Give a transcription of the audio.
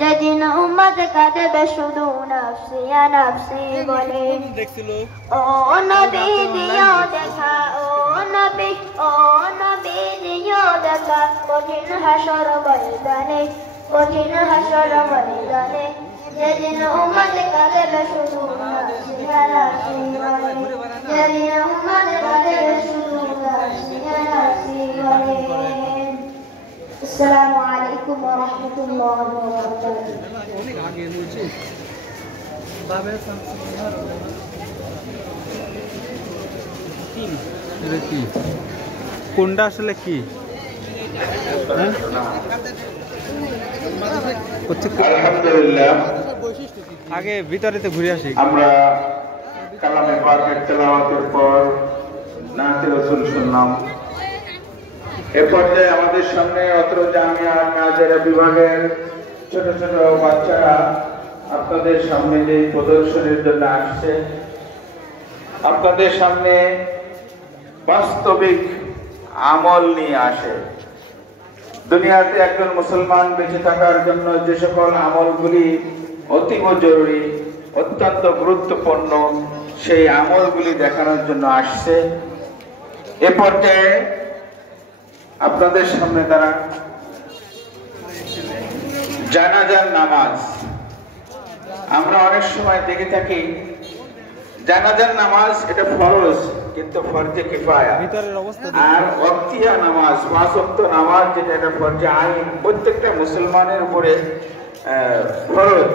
যেদিন উম্মত কাঁদবে শুধু নাফসি নাফসি বলে। ও নবী দিও দেখা, ও নবী দিও দেখা, কঠিন হাসর ময়দানে, কঠিন হাসর ময়দানে, যেদিন উম্মত কাঁদবে শুধু নাফসি নাফসি বলে, যেদিন উম্মত কাঁদবে শুধু নাফসি নাফসি বলে। আসসালামু আলাইকুম ওয়া রাহমাতুল্লাহি ওয়া বারাকাতুহু। কোনটা আসলে কি আলহামদুলিল্লাহ, আগে ভিতরেতে ঘুরে আসি। আমরা কালামে পাকের তেলাওয়াতের পর নাতে রাসূল শুনলাম। এ পর্যায়ে আমাদের সামনে অত্র জামিয়া নাজেরা বিভাগের ছোট ছোট বাচ্চারা আপনাদের সামনে যে প্রদর্শনীর জন্য আসছে, আপনাদের সামনে বাস্তবিক আমল নিয়ে আসে। দুনিয়াতে একজন মুসলমান বেঁচে থাকার জন্য যে সকল আমলগুলি অতীব জরুরি, অত্যন্ত গুরুত্বপূর্ণ, সেই আমলগুলি দেখানোর জন্য আসছে। এ পর্যায়ে আপনাদের সামনে তারা জানাজার নামাজ, আমরা অনেক সময় দেখে থাকি জানাজার নামাজ এটা ফরজ, কিন্তু ফরজে কিফায়া। আর ওয়াক্তিয়া নামাজ, 5 ওয়াক্ত নামাজ যেটা এটা ফরজে আইন, প্রত্যেকটা মুসলমানের উপরে ফরজ।